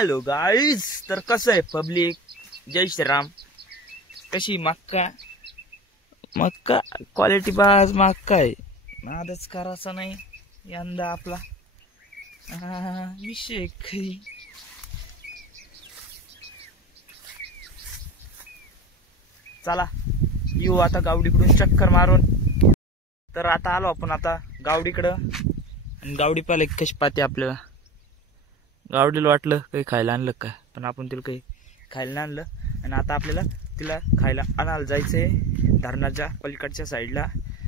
Hello guys, तर कसं आहे पब्लिक? जय श्रीराम. कशी मक्का मक्का क्वालिटी बाज मक्का आहे. नादच करायचा नाही यंदा आपला विषय काही. चला येऊ आता गावडीकडून चक्कर मारून. तर आता आलो आपण आता गावडीकडं. आणि गावडी पाहिलं कशी पाहते आपल्याला. गावडीला वाटलं काही खायला आणलं काय, पण आपण तिला काही खायला नाही आणलं. आणि आता आपल्याला तिला खायला आणायला जायचंय धरणाच्या पलीकडच्या साईडला.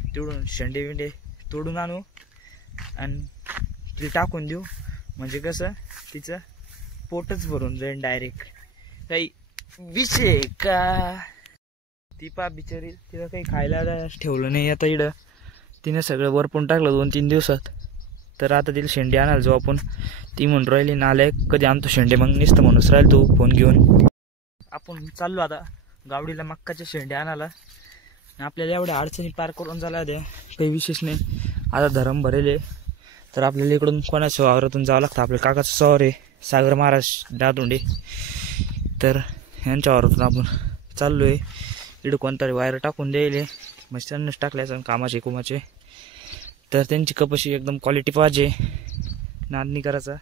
तिकडून शेंडे विंडे तोडून आणू आणि तिला टाकून देऊ. म्हणजे कसं तिचं पोटच भरून जाईल डायरेक्ट. काही विषय का? ती पा बिचारी, तिला काही खायला ठेवलं नाही. आता इकडं तिनं सगळं वरपून टाकलं 2-3 दिवसात. तर आता तिला शेंडे आणायला जाऊ आपण. ती म्हणून राहिली नालायक कधी आणतो शेंडे, मग नुसतं म्हणूनच राहील तू फोन घेऊन. आपण चाललो आता गावडीला मक्काचे शेंडे आणायला. आपल्याला एवढ्या अडचणी पार करून झाल्या द्या, काही विशेष नाही. आता धरम भरेले, तर आपल्याला इकडून कोणाच्या वावरातून जावं लागतं. आपल्या काकाचं सवार आहे सागर महाराज दादुंडे, तर यांच्या वावरातून आपण चाललो आहे. इकडं कोणतरी वायर टाकून द्यायले, म्हणजे त्यांनाच टाकल्याचं कामाचे कुमाचे. तर त्यांची कपाशी एकदम क्वालिटी पाहिजे, नादनी करायचा.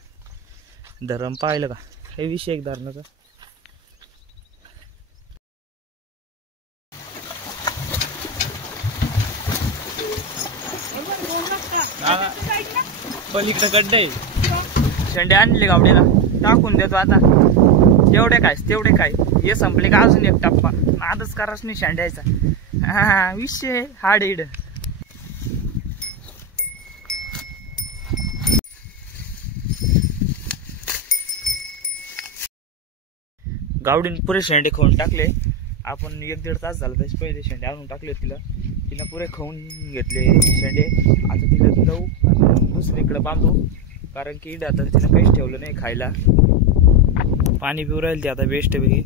धरम पाहिलं का, हे विषय एक धरणाचा. पलीकडे गड्डे आहे, शेंडे आणले गावडीला टाकून देतो. आता तेवढे काय तेवढे काय, हे संपले का अजून एक टप्पा. नादच कराच नाही शेंड्याचा. हा विषय हाड इड. गावडीने पुरे शेंडे खाऊन टाकले. आपण 1-1.5 तास झाला त्याचे पहिले शेंडे आणून टाकले तिला. तिला पुरे खाऊन घेतले शेंडे. आता तिला जाऊ आणि दुसरीकडे बांधू, कारण की इकडे आता तिनं काहीच ठेवलं नाही खायला. पाणी पिऊ राहील ती आता बेस्ट पैकी,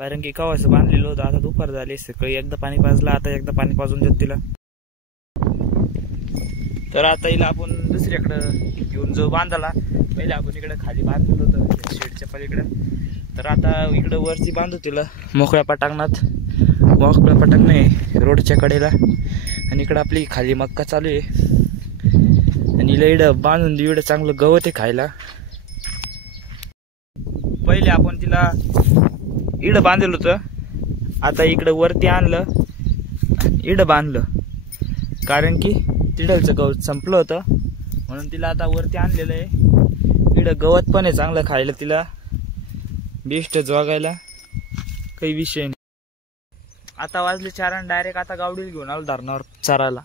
कारण की कवाचं बांधलेलं होतं. आता दुपार झाली, सकाळी एकदा पाणी पाजलं, आता एकदा पाणी पाजून देत तिला. तर आता हिला आपण दुसरीकडं घेऊन जाऊ बांधायला. पहिले आपण इकडे खाली बांधलेलं होतं शेडच्या पलीकडे, तर आता इकडं वरती बांधू तिला मोकळ्या पटांगणात. मोकळ्या पटांग नाही, रोडच्या कडेला. आणि इकडं आपली खाली मक्का चालू आहे. आणि हिला इकडं बांधून देऊ. इकडं चांगलं गवत आहे खायला. पहिले आपण तिला इकडं बांधलेलं होतं, आता इकडं वरती आणलं, इकडं बांधलं. कारण की तिकडचं गवत संपलं होतं, म्हणून तिला आता वरती आणलेलं आहे. इकडं गवत पण आहे चांगलं खायला तिला, बेस्ट जगायला, काही विषय नाही. आता वाजले 4 आणि डायरेक्ट आता गावडीला घेऊन आलो धरणावर चरायला.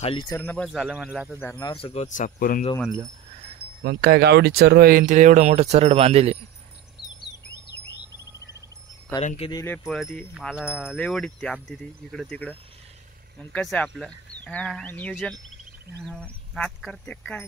खाली चरणं बस झालं म्हणलं, आता धरणावर गवत साफ करून जाऊ म्हणलं. मग काय गावडी चरव आहे, तिला एवढं मोठं चरड बांधले. कारण की ती लय पळती, मला लय वडीत ती आपदी ती इकडं तिकडं. मग कसं आहे आपलं नियोजन नात करते काय.